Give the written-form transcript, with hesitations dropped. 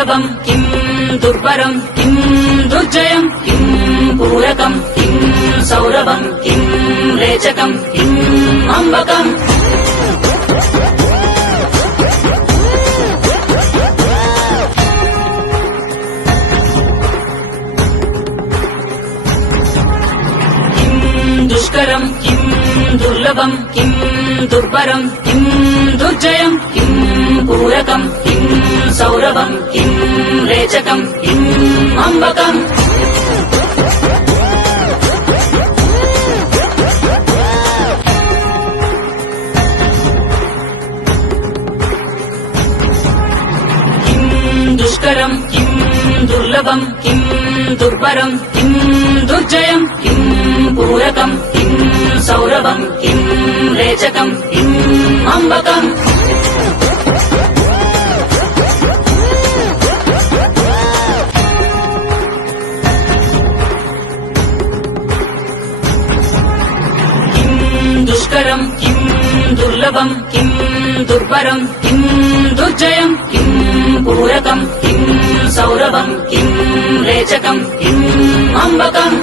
दुर्लभम् किम् दुर्वरम् किम् दुर्जयम् किम् पूरकम् किम् सौरभम् किम् रेचकम् किम् अम्बकम् दुष्करम् किम् दुर्लभम् किम् दुर्वरम् किम् दुर्जयम् किम् पूरकम् किम् सौरभम् किम् रेचकम् किम् अम्बकम् किम् दुष्करम् किम् दुर्लभम् किम् दुर्वरम् किम् दुर्जयम् किम् पूरकम् किम् सौरभम् किम् रेचकम् किम् अम्बकम् किम् दुष्करम् किम् दुर्लभम् किम् दुर्वरम् किम् दुर्जयम् किम् पूरकम् किम् सौरभम् किम् रेचकम् किम् अम्बकम्